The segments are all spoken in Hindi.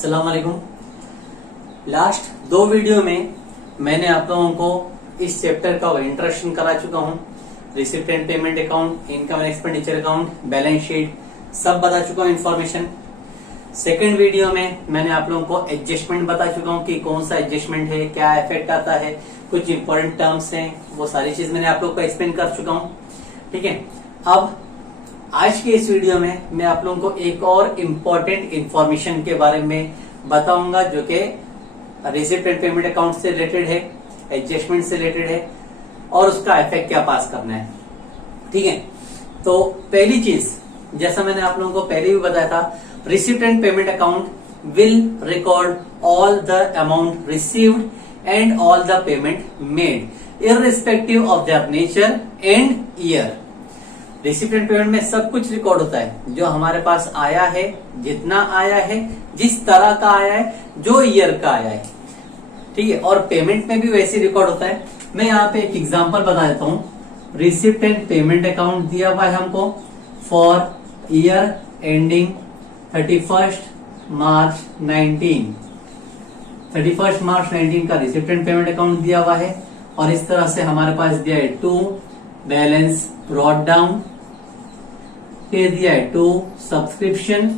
अस्सलाम वालेकुम। लास्ट दो वीडियो में मैंने आप लोगों को इस चैप्टर का इंट्रोडक्शन करा चुका हूं। Receipt and payment account, income and expenditure account, balance sheet सब बता चुका हूं इन्फॉर्मेशन। सेकंड वीडियो में मैंने आप लोगों को एडजस्टमेंट बता चुका हूं कि कौन सा एडजस्टमेंट है, क्या इफेक्ट आता है, कुछ इंपॉर्टेंट टर्म्स हैं, वो सारी चीज मैंने आप लोगों को एक्सप्लेन कर चुका हूं। ठीक है, अब आज के इस वीडियो में मैं आप लोगों को एक और इम्पोर्टेंट इंफॉर्मेशन के बारे में बताऊंगा जो कि रिसिप्ट एंड पेमेंट अकाउंट से रिलेटेड है, एडजस्टमेंट से रिलेटेड है और उसका इफेक्ट क्या पास करना है। ठीक है, तो पहली चीज जैसा मैंने आप लोगों को पहले भी बताया था, receipt and payment account will record all the amount received and all the payment made irrespective of their nature and year. Receipt and payment में सब कुछ रिकॉर्ड होता है, जो हमारे पास आया है, जितना आया है, जिस तरह का आया है, जो ईयर का आया है। ठीक है, और पेमेंट में भी वैसे रिकॉर्ड होता है। मैं यहाँ पे एक एग्जांपल बता देता हूँ। रिसिप्ट एंड पेमेंट अकाउंट दिया हुआ है हमको फॉर ईयर एंडिंग 31 मार्च 19। 31 मार्च 19 का रिसिप्ट एंड पेमेंट अकाउंट दिया हुआ है और इस तरह से हमारे पास दिया है टू बैलेंस ब्रॉट डाउन, फिर दिया है टू सब्सक्रिप्शन।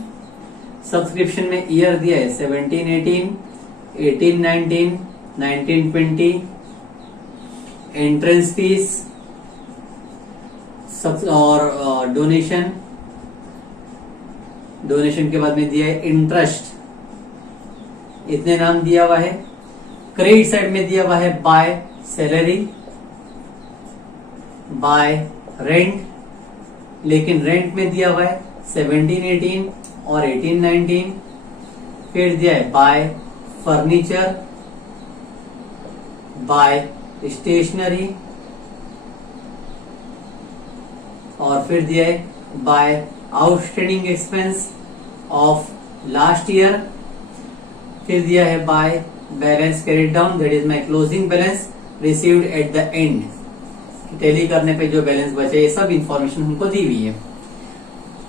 सब्सक्रिप्शन में ईयर दिया है 17-18, 18-19, 19-20, एंट्रेंस फीस और डोनेशन। डोनेशन के बाद में दिया है इंटरेस्ट। इतने नाम दिया हुआ है। क्रेडिट साइड में दिया हुआ है बाय सैलरी, बाय रेंट, लेकिन रेंट में दिया हुआ है 17-18 और 18-19। फिर दिया है बाय फर्नीचर, बाय स्टेशनरी और फिर दिया है by outstanding expense of last year. फिर दिया है by balance carried down, that is my closing balance received at the end. Tally करने पे जो बैलेंस बचे, ये सब इंफॉर्मेशन हमको दी हुई है।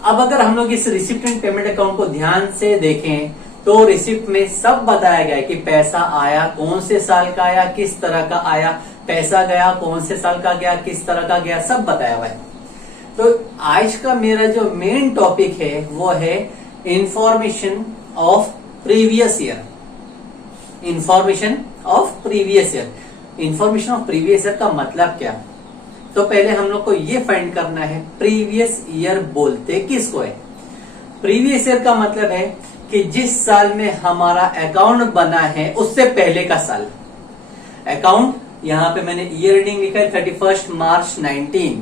अब अगर हम लोग इस रिसिप्ट एंड पेमेंट अकाउंट को ध्यान से देखें तो रिसिप्ट में सब बताया गया है कि पैसा आया, कौन से साल का आया, किस तरह का आया, पैसा गया, कौन से साल का गया, किस तरह का गया, सब बताया हुआ है। तो आज का मेरा जो मेन टॉपिक है वो है information of previous year. Information of previous year. Information of previous year का मतलब क्या? तो पहले हम लोग को ये फाइंड करना है प्रीवियस ईयर बोलते किसको है। प्रीवियस ईयर का मतलब है कि जिस साल में हमारा अकाउंट बना है उससे पहले का साल। अकाउंट यहां पे मैंने ईयर एंडिंग लिखा है 31 मार्च 19।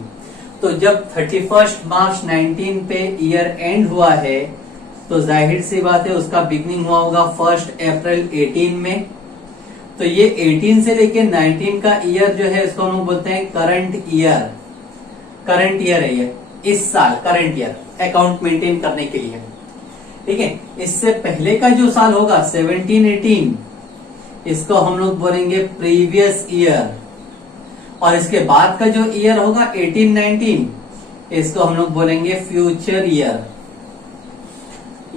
तो जब 31 मार्च 19 पे ईयर एंड हुआ है तो जाहिर सी बात है उसका बिगनिंग हुआ होगा 1 अप्रैल 18 में। तो ये 18 से लेके 19 का ईयर जो है इसको हम लोग बोलते हैं करंट ईयर। करंट ईयर है ये, इस साल करंट ईयर अकाउंट मेंटेन करने के लिए। ठीक है, इससे पहले का जो साल होगा 17-18, इसको हम लोग बोलेंगे प्रीवियस ईयर। और इसके बाद का जो ईयर होगा 18-19, इसको हम लोग बोलेंगे फ्यूचर ईयर।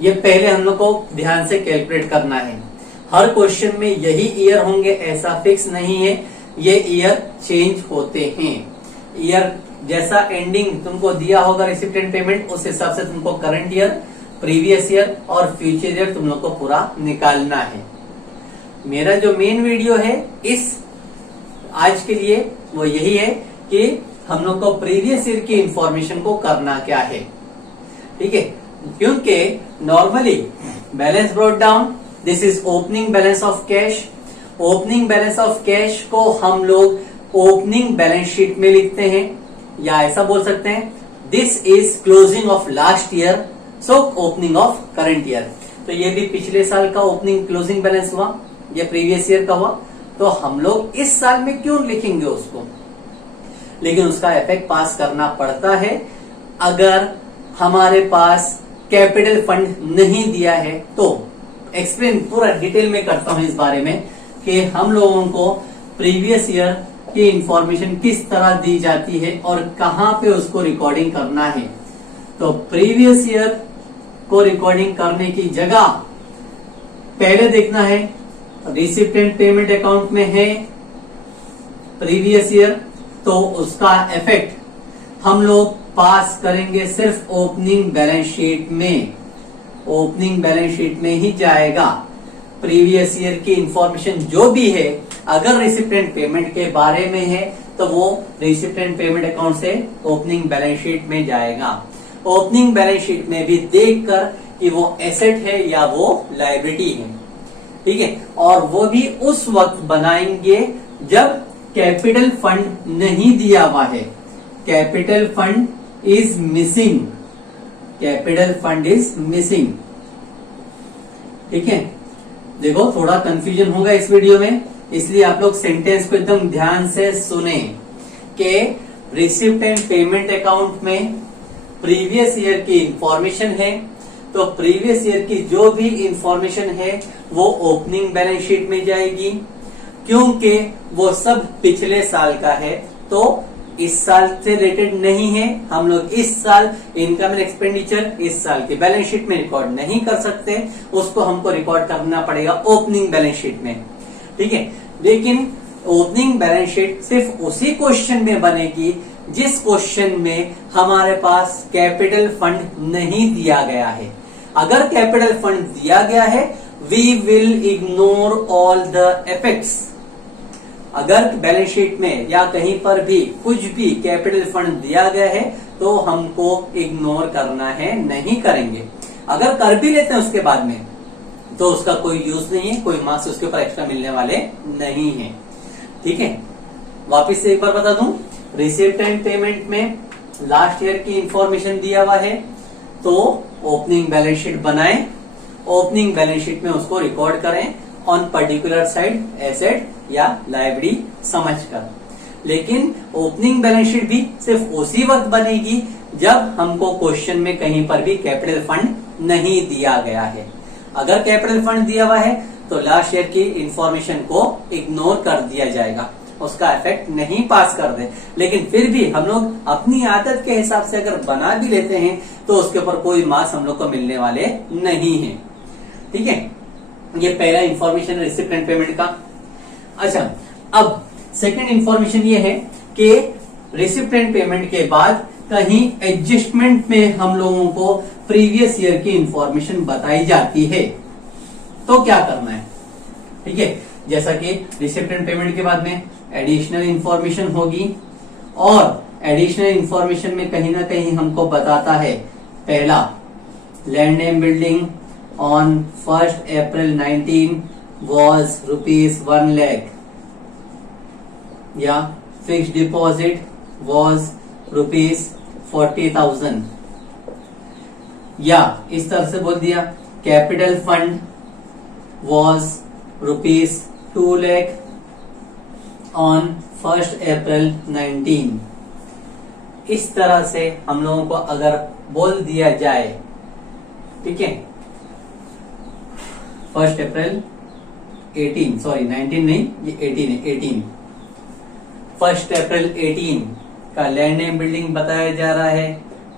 ये पहले हम लोग को ध्यान से कैलकुलेट करना है। हर क्वेश्चन में यही ईयर होंगे ऐसा फिक्स नहीं है, ये ईयर चेंज होते हैं। ईयर जैसा एंडिंग तुमको दिया होगा रिसिप्ट एंड पेमेंट, उस हिसाब से तुमको करंट ईयर, प्रीवियस ईयर और फ्यूचर ईयर तुम लोग को पूरा निकालना है। मेरा जो मेन वीडियो है इस आज के लिए वो यही है कि हम लोग को प्रीवियस ईयर की इंफॉर्मेशन को करना क्या है। ठीक है, क्योंकि normally balance brought down, this is opening balance of cash. Opening balance of cash को हम लोग ओपनिंग बैलेंस शीट में लिखते हैं, या ऐसा बोल सकते हैं this is closing of last year, so opening of current year. तो ये भी पिछले साल का ओपनिंग क्लोजिंग बैलेंस हुआ, ये प्रीवियस ईयर का हुआ। तो हम लोग इस साल में क्यों लिखेंगे उसको, लेकिन उसका इफेक्ट पास करना पड़ता है। अगर हमारे पास कैपिटल फंड नहीं दिया है तो एक्सप्लेन पूरा डिटेल में करता हूं इस बारे में कि हम लोगों को प्रीवियस ईयर की इंफॉर्मेशन किस तरह दी जाती है और कहां पे उसको रिकॉर्डिंग करना है। तो प्रीवियस ईयर को रिकॉर्डिंग करने की जगह पहले देखना है रिसिप्ट एंड पेमेंट अकाउंट में है प्रीवियस ईयर, तो उसका इफेक्ट हम लोग पास करेंगे सिर्फ ओपनिंग बैलेंस शीट में। ओपनिंग बैलेंस शीट में ही जाएगा। प्रीवियस ईयर की इंफॉर्मेशन जो भी है, अगर रिसिप्ट एंड पेमेंट के बारे में है तो वो रिसिप्ट एंड पेमेंट अकाउंट से ओपनिंग बैलेंस शीट में जाएगा। ओपनिंग बैलेंस शीट में भी देखकर कि वो एसेट है या वो लायबिलिटी है, ठीक है। और वो भी उस वक्त बनाएंगे जब कैपिटल फंड नहीं दिया हुआ है। Capital fund is missing, capital fund is missing, ठीक है। देखो थोड़ा कंफ्यूजन होगा इस वीडियो में, इसलिए आप लोग सेंटेंस को एकदम ध्यान से सुने कि रिसिप्ट एंड पेमेंट अकाउंट में प्रीवियस ईयर की इंफॉर्मेशन है, तो प्रीवियस ईयर की जो भी इंफॉर्मेशन है वो ओपनिंग बैलेंस शीट में जाएगी, क्योंकि वो सब पिछले साल का है, तो इस साल से रिलेटेड नहीं है। हम लोग इस साल इनकम एंड एक्सपेंडिचर इस साल की बैलेंस शीट में रिकॉर्ड नहीं कर सकते, उसको हमको रिकॉर्ड करना पड़ेगा ओपनिंग बैलेंस शीट में, ठीक है। लेकिन ओपनिंग बैलेंस शीट सिर्फ उसी क्वेश्चन में बनेगी जिस क्वेश्चन में हमारे पास कैपिटल फंड नहीं दिया गया है। अगर कैपिटल फंड दिया गया है, we will ignore all the effects. अगर बैलेंस शीट में या कहीं पर भी कुछ भी कैपिटल फंड दिया गया है तो हमको इग्नोर करना है, नहीं करेंगे। अगर कर भी लेते हैं उसके बाद में तो उसका कोई यूज नहीं है, कोई मार्क्स उसके ऊपर एक्स्ट्रा मिलने वाले नहीं है, ठीक है। वापिस से एक बार बता दूं, रिसिप्ट एंड पेमेंट में लास्ट ईयर की इंफॉर्मेशन दिया हुआ है तो ओपनिंग बैलेंस शीट बनाएं, ओपनिंग बैलेंस शीट में उसको रिकॉर्ड करें ऑन पर्टिकुलर साइड एसेट या लायबिलिटी समझकर। लेकिन ओपनिंग बैलेंस शीट भी सिर्फ उसी वक्त बनेगी जब हमको क्वेश्चन में कहीं पर भी कैपिटल फंड नहीं दिया गया है। अगर कैपिटल फंड दिया हुआ है तो लास्ट ईयर की इंफॉर्मेशन को इग्नोर कर दिया जाएगा, उसका इफेक्ट नहीं पास कर दे। लेकिन फिर भी हम लोग अपनी आदत के हिसाब से अगर बना भी लेते हैं तो उसके ऊपर कोई मार्क्स हम लोग को मिलने वाले नहीं है, ठीक है। ये पहला इंफॉर्मेशन रिसिप्ट एंड पेमेंट का। अच्छा, अब सेकंड इंफॉर्मेशन ये है कि रिसिप्ट एंड पेमेंट के बाद कहीं एडजस्टमेंट में हम लोगों को प्रीवियस ईयर की इंफॉर्मेशन बताई जाती है, तो क्या करना है, ठीक है। जैसा कि रिसिप्ट एंड पेमेंट के बाद में एडिशनल इंफॉर्मेशन होगी, और एडिशनल इंफॉर्मेशन में कहीं ना कहीं हमको बताता है, पहला land and building on 1st April 19 was ₹1 lakh, या फिक्स्ड डिपॉजिट was ₹40,000, या इस तरह से बोल दिया capital fund was ₹2 lakh on 1st April 19। इस तरह से हम लोगों को अगर बोल दिया जाए, ठीक है, 1 अप्रैल 18, सॉरी 19 नहीं, ये 18 है, 18 1 अप्रैल 18 का लैंड एंड बिल्डिंग बताया जा रहा है,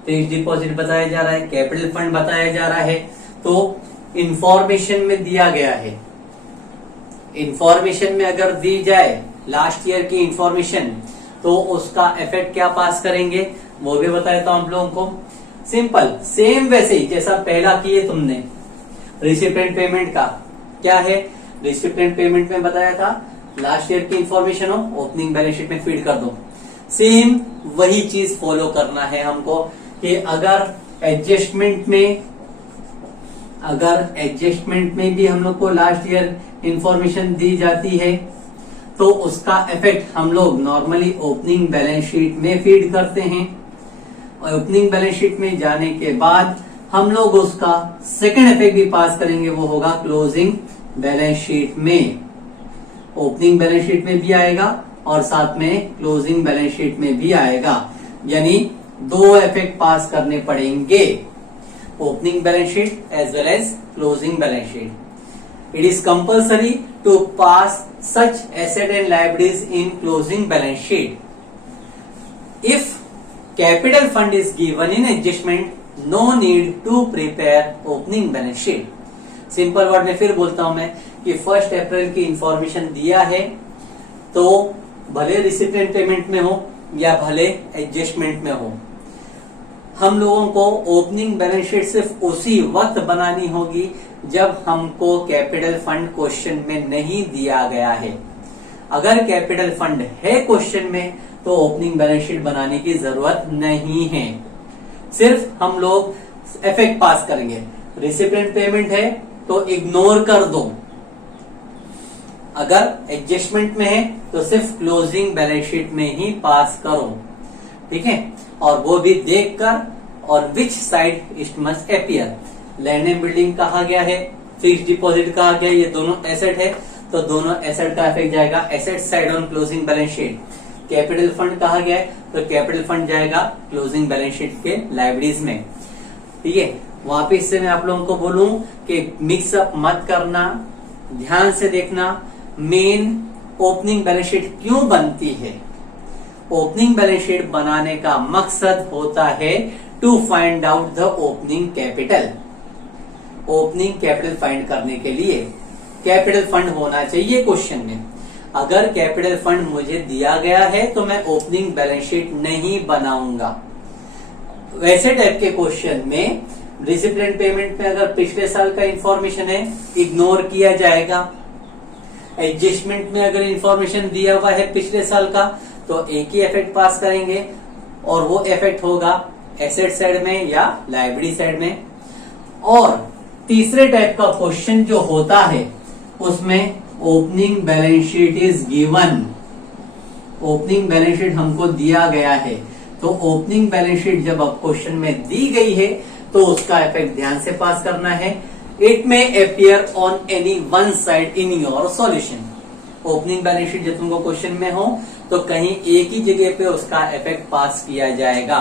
फिक्स्ड डिपॉजिट बताया जा रहा है, कैपिटल फंड बताया जा रहा है, तो इंफॉर्मेशन में दिया गया है। इंफॉर्मेशन में अगर दी जाए लास्ट ईयर की इंफॉर्मेशन तो उसका इफेक्ट क्या पास करेंगे वो भी बताया था आप लोगों को। सिंपल, सेम वैसे ही जैसा पहला किए तुमने रिसिप्ट एंड पेमेंट का। क्या है, रिसिप्ट एंड पेमेंट में बताया था लास्ट ईयर की इंफॉर्मेशन हो ओपनिंग बैलेंस शीट में फीड कर दो। सेम वही चीज फॉलो करना है हमको कि अगर एडजस्टमेंट में भी हम लोग को लास्ट ईयर इंफॉर्मेशन दी जाती है तो उसका इफेक्ट हम लोग नॉर्मली ओपनिंग बैलेंस शीट में फीड करते हैं, और ओपनिंग बैलेंस शीट में जाने के बाद हम लोग उसका सेकंड इफेक्ट भी पास करेंगे, वो होगा क्लोजिंग बैलेंस शीट में। ओपनिंग बैलेंस शीट में भी आएगा और साथ में क्लोजिंग बैलेंस शीट में भी आएगा, यानी दो इफेक्ट पास करने पड़ेंगे, opening balance sheet as well as closing balance sheet. It is compulsory to pass such asset and liabilities in closing balance sheet. If capital fund is given in adjustment, no need to prepare opening balance sheet. Simple word में फिर बोलता हूं मैं कि 1 अप्रैल की इंफॉर्मेशन दिया है तो भले रिसिपिएंट पेमेंट में हो या भले एडजस्टमेंट में हो, हम लोगों को ओपनिंग बैलेंस शीट सिर्फ उसी वक्त बनानी होगी जब हमको कैपिटल फंड क्वेश्चन में नहीं दिया गया है। अगर कैपिटल फंड है क्वेश्चन में तो ओपनिंग बैलेंस शीट बनाने की जरूरत नहीं है, सिर्फ हम लोग इफेक्ट पास करेंगे। रिसिपिएंट पेमेंट है तो इग्नोर कर दो, अगर एडजस्टमेंट में है तो सिर्फ क्लोजिंग बैलेंस शीट में ही पास करो, ठीक है। और वो भी देखकर, और which side it must appear. Land and building कहा गया है, फिक्स डिपॉजिट कहा गया, ये दोनों एसेट है तो दोनों एसेट का इफेक्ट जाएगा asset side on closing balance sheet. Capital fund कहा गया है तो कैपिटल फंड जाएगा क्लोजिंग बैलेंस शीट के लाइब्रेरीज में, ठीक है। वापिस से मैं आप लोगों को बोलूं कि मिक्सअप मत करना, ध्यान से देखना। मेन ओपनिंग बैलेंस शीट क्यों बनती है? ओपनिंग बैलेंस शीट बनाने का मकसद होता है to find out the opening capital. Opening capital find करने के लिए कैपिटल फंड होना चाहिए क्वेश्चन में। अगर कैपिटल फंड मुझे दिया गया है तो मैं ओपनिंग बैलेंस शीट नहीं बनाऊंगा। वैसे टाइप के क्वेश्चन में रिसिपिएंट पेमेंट में अगर पिछले साल का इंफॉर्मेशन है इग्नोर किया जाएगा। एडजस्टमेंट में अगर इंफॉर्मेशन दिया हुआ है पिछले साल का तो एक ही इफेक्ट पास करेंगे और वो इफेक्ट होगा एसेट साइड में या लायबिलिटी साइड में। और तीसरे टाइप का क्वेश्चन जो होता है उसमें opening balance sheet is given. Opening balance sheet हमको दिया गया है तो ओपनिंग बैलेंस शीट जब अब क्वेश्चन में दी गई है तो उसका इफेक्ट ध्यान से पास करना है। It may appear on any one side in your solution. Opening balance sheet जब तुमको क्वेश्चन में हो तो कहीं एक ही जगह पे उसका इफेक्ट पास किया जाएगा,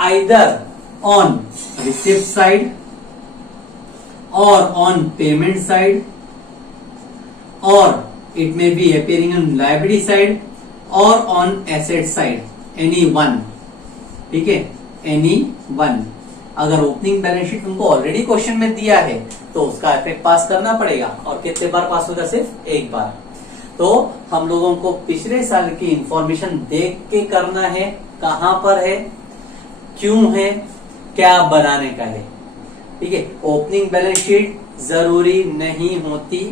आइदर ऑन रिसिप्ट साइड और ऑन पेमेंट साइड, और it may be appearing on liability side और on asset side, any one, ठीक है, एनी वन। अगर ओपनिंग बैलेंस शीट तुमको ऑलरेडी क्वेश्चन में दिया है तो उसका इफेक्ट पास करना पड़ेगा, और कितने बार पास होगा? सिर्फ एक बार। तो हम लोगों को पिछले साल की इंफॉर्मेशन देख के करना है, कहां पर है, क्यों है, क्या बनाने का है, ठीक है। ओपनिंग बैलेंस शीट जरूरी नहीं होती,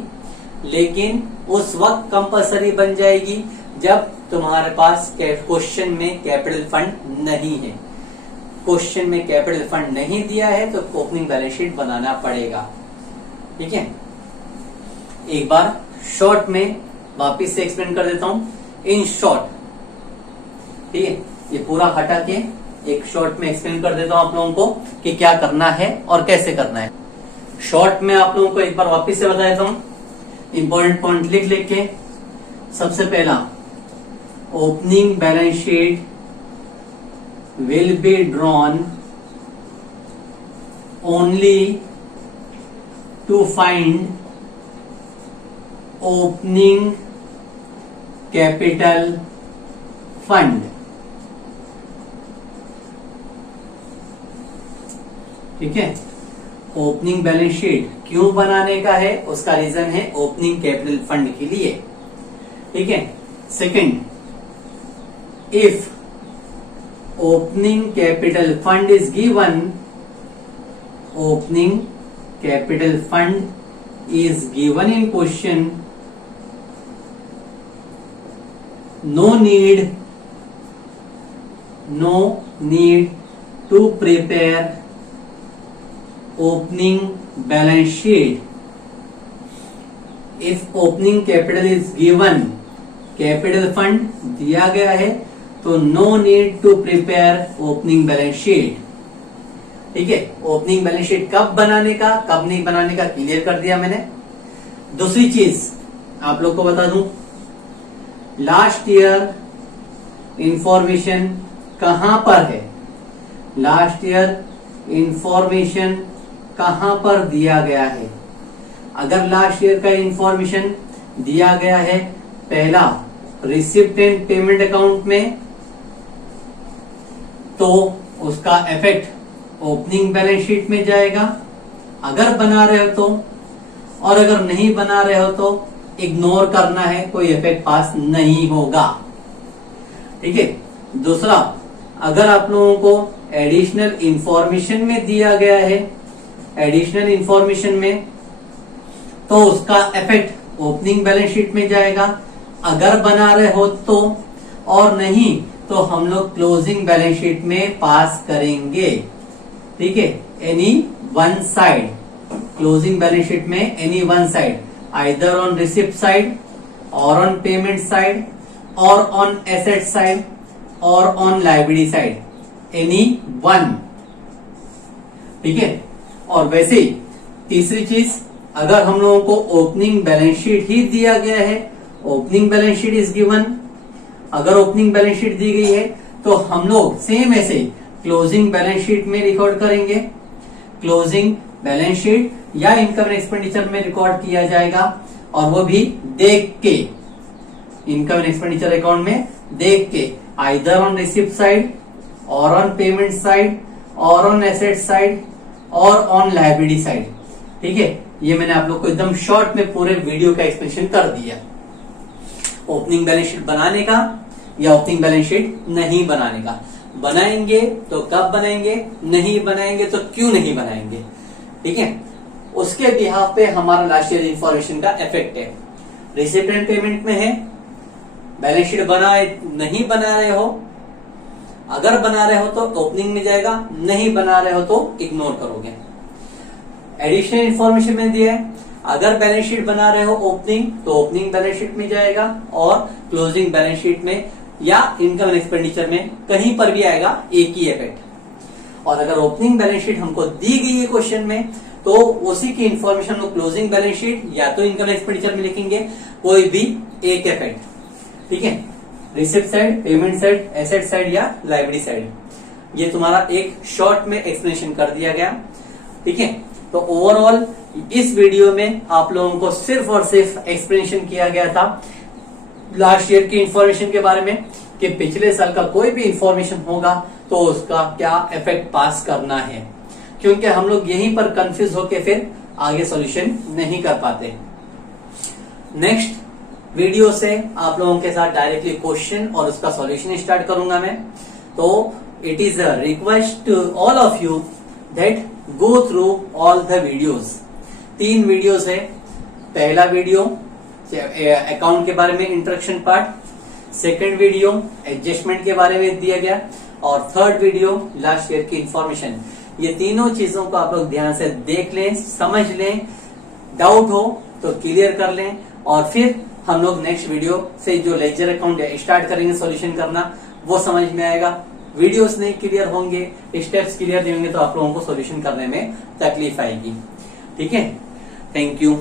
लेकिन उस वक्त कंपलसरी बन जाएगी जब तुम्हारे पास क्वेश्चन में कैपिटल फंड नहीं है। क्वेश्चन में कैपिटल फंड नहीं दिया है तो ओपनिंग बैलेंस शीट बनाना पड़ेगा, ठीक है। एक बार शॉर्ट में वापिस से एक्सप्लेन कर देता हूं, इन शॉर्ट, ठीक है। ये पूरा हटा के एक शॉर्ट में एक्सप्लेन कर देता हूं आप लोगों को कि क्या करना है और कैसे करना है। शॉर्ट में आप लोगों को एक बार वापिस से बता देता हूं, इंपॉर्टेंट पॉइंट लिख के। सबसे पहला, opening balance sheet will be drawn only to find opening capital fund, ठीक है। ओपनिंग बैलेंस शीट क्यों बनाने का है, उसका रीजन है ओपनिंग कैपिटल फंड के लिए, ठीक है। Second, if opening capital fund is given, opening capital fund is given in question, no need to prepare opening balance sheet. If opening capital is given, capital fund दिया गया है तो no need to prepare opening balance sheet, ठीक है। ओपनिंग बैलेंस शीट कब बनाने का, कब नहीं बनाने का क्लियर कर दिया मैंने। दूसरी चीज आप लोग को बता दूं, लास्ट ईयर इंफॉर्मेशन कहां पर है, लास्ट ईयर इंफॉर्मेशन कहां पर दिया गया है। अगर लास्ट ईयर का इंफॉर्मेशन दिया गया है पहला रिसिप्ट एंड पेमेंट अकाउंट में, तो उसका इफेक्ट ओपनिंग बैलेंस शीट में जाएगा। अगर बना रहे हो तो और अगर नहीं बना रहे हो तो इग्नोर करना है, कोई इफेक्ट पास नहीं होगा। ठीक है। दूसरा, अगर आप लोगों को एडिशनल इंफॉर्मेशन में दिया गया है, एडिशनल इंफॉर्मेशन में, तो उसका इफेक्ट ओपनिंग बैलेंस शीट में जाएगा अगर बना रहे हो तो, और नहीं तो हम लोग क्लोजिंग बैलेंस शीट में पास करेंगे। ठीक है, any one side, closing balance sheet में any one side, either on receipt side और ऑन पेमेंट साइड और ऑन एसेट साइड और on liability side, any one. ठीक है। और वैसे ही तीसरी चीज, अगर हम लोगों को ओपनिंग बैलेंस शीट ही दिया गया है, opening balance sheet is given, अगर ओपनिंग बैलेंस शीट दी गई है तो हम लोग सेम ऐसे क्लोजिंग बैलेंस शीट में रिकॉर्ड करेंगे। क्लोजिंग बैलेंस शीट या इनकम एंड एक्सपेंडिचर में रिकॉर्ड किया जाएगा, और वो भी देख के, इनकम एंड एक्सपेंडिचर अकाउंट में देख के, आइदर ऑन रिसिप्ट साइड और ऑन पेमेंट साइड और ऑन एसेट साइड और ऑन लायबिलिटी साइड। ठीक है, ये मैंने आप लोग को एकदम शॉर्ट में पूरे वीडियो का एक्सप्लेनेशन कर दिया। ओपनिंग बैलेंस शीट बनाने का या ओपनिंग बैलेंस शीट नहीं बनाने का। बनाएंगे तो कब बनाएंगे, नहीं बनाएंगे तो क्यों नहीं बनाएंगे। ठीक है, उसके बिहाफ पे हमारा लास्ट ईयर इंफॉर्मेशन का इफेक्ट है। रिसिप्ट एंड पेमेंट में है, बैलेंस शीट नहीं बना रहे हो, अगर बना रहे हो तो ओपनिंग में जाएगा, नहीं बना रहे हो तो इग्नोर करोगे। एडिशनल इंफॉर्मेशन में दिया है, अगर बैलेंस शीट बना रहे हो ओपनिंग तो ओपनिंग बैलेंस शीट में जाएगा, और क्लोजिंग बैलेंस शीट में या इनकम एंड एक्सपेंडिचर में कहीं पर भी आएगा एक ही इफेक्ट। और अगर ओपनिंग बैलेंस शीट हमको दी गई है क्वेश्चन में, तो उसी की इंफॉर्मेशन को क्लोजिंग बैलेंस शीट या तो इनकम एंड एक्सपेंडिचर में लिखेंगे, कोई भी एक इफेक्ट। ठीक है, receipt side, payment side, asset side या लायबिलिटी साइड। ये तुम्हारा एक शॉर्ट में एक्सप्लेनेशन कर दिया गया। ठीक है, तो ओवरऑल इस वीडियो में आप लोगों को सिर्फ और सिर्फ एक्सप्लेनेशन किया गया था लास्ट ईयर की इंफॉर्मेशन के बारे में, कि पिछले साल का कोई भी इंफॉर्मेशन होगा तो उसका क्या इफेक्ट पास करना है, क्योंकि हम लोग यहीं पर कंफ्यूज होके फिर आगे सॉल्यूशन नहीं कर पाते। नेक्स्ट वीडियो से आप लोगों के साथ डायरेक्टली क्वेश्चन और उसका सॉल्यूशन स्टार्ट करूंगा मैं। तो it is a request to all of you that go through all the videos. 3 videos है। पहला वीडियो अकाउंट के बारे में introduction part, second video adjustment के बारे में दिया गया, और थर्ड वीडियो लास्ट ईयर की इंफॉर्मेशन। ये तीनों चीजों को आप लोग ध्यान से देख लें, समझ लें, डाउट हो तो क्लियर कर लें, और फिर हम लोग नेक्स्ट वीडियो से जो लेक्चर अकाउंट स्टार्ट करेंगे सॉल्यूशन करना, वो समझ में आएगा। वीडियोस नहीं क्लियर होंगे, स्टेप्स क्लियर नहीं होंगे तो आप लोगों को सॉल्यूशन करने में तकलीफ आएगी। ठीक है, थैंक यू।